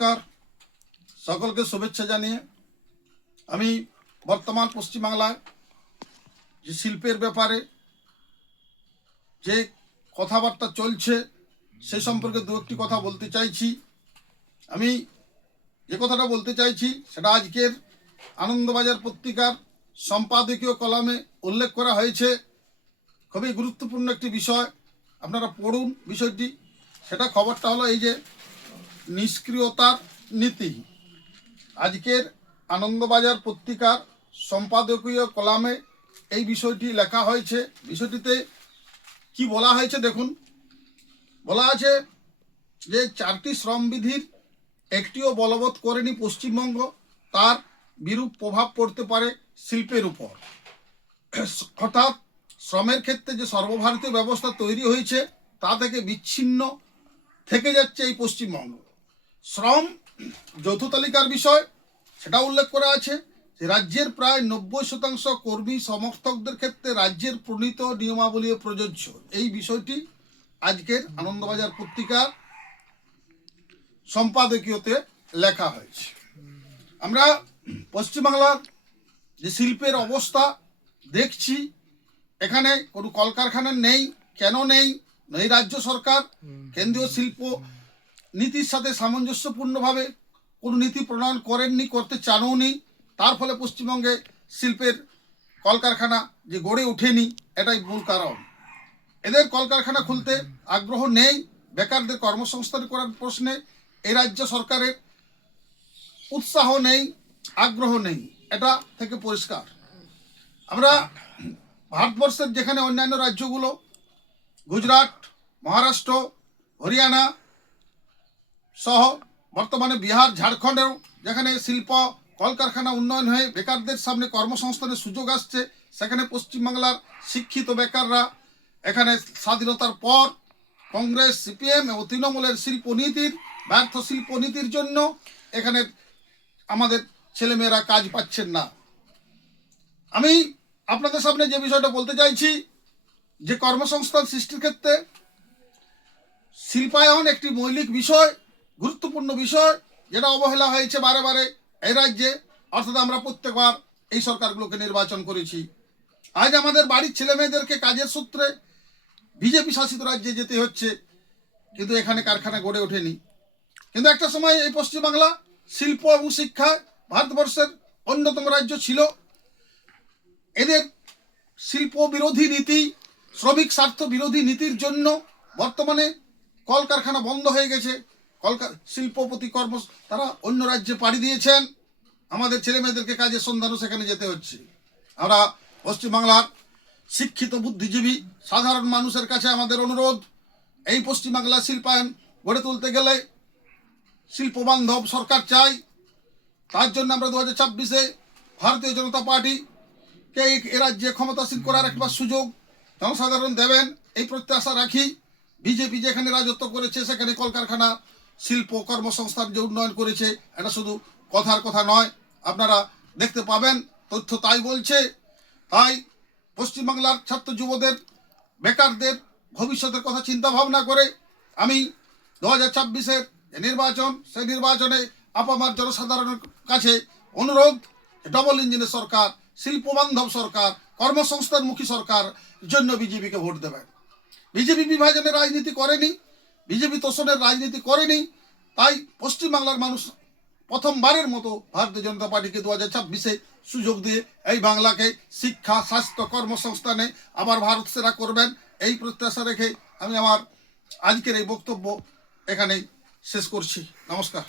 নমস্কার, সকলকে শুভেচ্ছা জানিয়ে আমি বর্তমান পশ্চিমবাংলায় যে শিল্পের ব্যাপারে যে কথাবার্তা চলছে সে সম্পর্কে দু একটি কথা বলতে চাইছি। আমি যে কথাটা বলতে চাইছি সেটা আজকের আনন্দবাজার পত্রিকার সম্পাদকীয় কলামে উল্লেখ করা হয়েছে। খুবই গুরুত্বপূর্ণ একটি বিষয়, আপনারা পড়ুন বিষয়টি। সেটা খবরটা হলো এই যে নিষ্ক্রিয়তার নীতি। আজকের আনন্দবাজার পত্রিকার সম্পাদকীয় কলামে এই বিষয়টি লেখা হয়েছে। বিষয়টিতে কি বলা হয়েছে দেখুন। বলা আছে যে 4টি শ্রমবিধির একটিও বলবৎ করেনি পশ্চিমবঙ্গ, তার বিরূপ প্রভাব পড়তে পারে শিল্পের উপর। অর্থাৎ শ্রমের ক্ষেত্রে যে সর্বভারতীয় ব্যবস্থা তৈরি হয়েছে তা থেকে বিচ্ছিন্ন থেকে যাচ্ছে এই পশ্চিমবঙ্গ। শ্রম যৌথ তালিকার বিষয় সেটা উল্লেখ করা আছে যে রাজ্যের প্রায় 90% কর্মী সমর্থকদের ক্ষেত্রে রাজ্যের প্রণীত নিয়মাবলী প্রযোজ্য। এই বিষয়টি আজকের আনন্দবাজার পত্রিকার সম্পাদকীয়তে লেখা হয়েছে। আমরা পশ্চিমবাংলার যে শিল্পের অবস্থা দেখছি, এখানে কোনো কলকারখানা নেই। কেন নেই? এই রাজ্য সরকার কেন্দ্রীয় শিল্প নীতির সাথে সামঞ্জস্যপূর্ণভাবে কোনো নীতি প্রণয়ন করেননি, করতে চানওনি। তার ফলে পশ্চিমবঙ্গে শিল্পের কলকারখানা যে গড়ে ওঠেনি, এটাই মূল কারণ। এদের কলকারখানা খুলতে আগ্রহ নেই। বেকারদের কর্মসংস্থান করার প্রশ্নে এই রাজ্য সরকারের উৎসাহ নেই, আগ্রহ নেই, এটা থেকে পরিষ্কার। আমরা ভারতবর্ষের যেখানে অন্যান্য রাজ্যগুলো গুজরাট, মহারাষ্ট্র, হরিয়ানা সহ বর্তমানে বিহার, ঝাড়খণ্ডেও যেখানে শিল্প কলকারখানা উন্নয়ন হয়ে বেকারদের সামনে কর্মসংস্থানের সুযোগ আসছে, সেখানে পশ্চিমবাংলার শিক্ষিত বেকাররা এখানে স্বাধীনতার পর কংগ্রেস, সিপিএম এবং তৃণমূলের শিল্পনীতির ব্যর্থ শিল্পনীতির জন্য এখানে আমাদের ছেলেমেয়েরা কাজ পাচ্ছেন না। আমি আপনাদের সামনে যে বিষয়টা বলতে চাইছি যে কর্মসংস্থান সৃষ্টির ক্ষেত্রে শিল্পায়ন একটি মৌলিক বিষয়, গুরুত্বপূর্ণ বিষয়, যেটা অবহেলা হয়েছে বারে বারে এই রাজ্যে। অর্থাৎ আমরা প্রত্যেকবার এই সরকারগুলোকে নির্বাচন করেছি। আজ আমাদের বাড়ির ছেলে মেয়েদেরকে কাজের সূত্রে বিজেপি শাসিত রাজ্যে যেতে হচ্ছে, কিন্তু এখানে কারখানা গড়ে ওঠেনি। কিন্তু একটা সময় এই পশ্চিমবাংলা শিল্প এবং শিক্ষায় ভারতবর্ষের অন্যতম রাজ্য ছিল। এদের শিল্প বিরোধী নীতি, শ্রমিক স্বার্থ বিরোধী নীতির জন্য বর্তমানে কলকারখানা বন্ধ হয়ে গেছে। শিল্পপতি তারা অন্য রাজ্যে পাড়ি দিয়েছেন। আমাদের ছেলে মেয়েদেরকে কাজের সন্ধানও সেখানে যেতে হচ্ছে। আমরা পশ্চিমবাংলার শিক্ষিত বুদ্ধিজীবী সাধারণ মানুষের কাছে আমাদের অনুরোধ, এই পশ্চিমবাংলা শিল্পায়ন গড়ে তুলতে গেলে শিল্পবান্ধব সরকার চাই। তার জন্য আমরা 2024-এ ভারতীয় জনতা পার্টিকে এ রাজ্যে ক্ষমতাসীন করার একবার সুযোগ জনসাধারণ দেবেন, এই প্রত্যাশা রাখি। বিজেপি যেখানে রাজত্ব করেছে সেখানে কলকারখানা, শিল্প, কর্মসংস্থান যে উন্নয়ন করেছে, এটা শুধু কথার কথা নয়, আপনারা দেখতে পাবেন, তথ্য তাই বলছে। তাই পশ্চিমবাংলার ছাত্র যুবদের, বেকারদের ভবিষ্যতের কথা চিন্তা ভাবনা করে আমি 2024-এর যে নির্বাচন, সেই নির্বাচনে আপামার জনসাধারণের কাছে অনুরোধ, ডবল ইঞ্জিনের সরকার, শিল্পবান্ধব সরকার, কর্মসংস্থানমুখী সরকার জন্য বিজেপিকে ভোট দেবেন। বিজেপি বিভাজনের রাজনীতি করেনি, বিজেপি তোষণের রাজনীতি করেনি। তাই পশ্চিমবাংলার মানুষ প্রথমবারের মতো ভারতীয় জনতা পার্টিকে 2024-এ সুযোগ দিয়ে এই বাংলাকে শিক্ষা, স্বাস্থ্য, কর্মসংস্থানে আবার ভারত সেরা করবেন, এই প্রত্যাশা রেখে আমি আমার আজকের এই বক্তব্য এখানেই শেষ করছি। নমস্কার।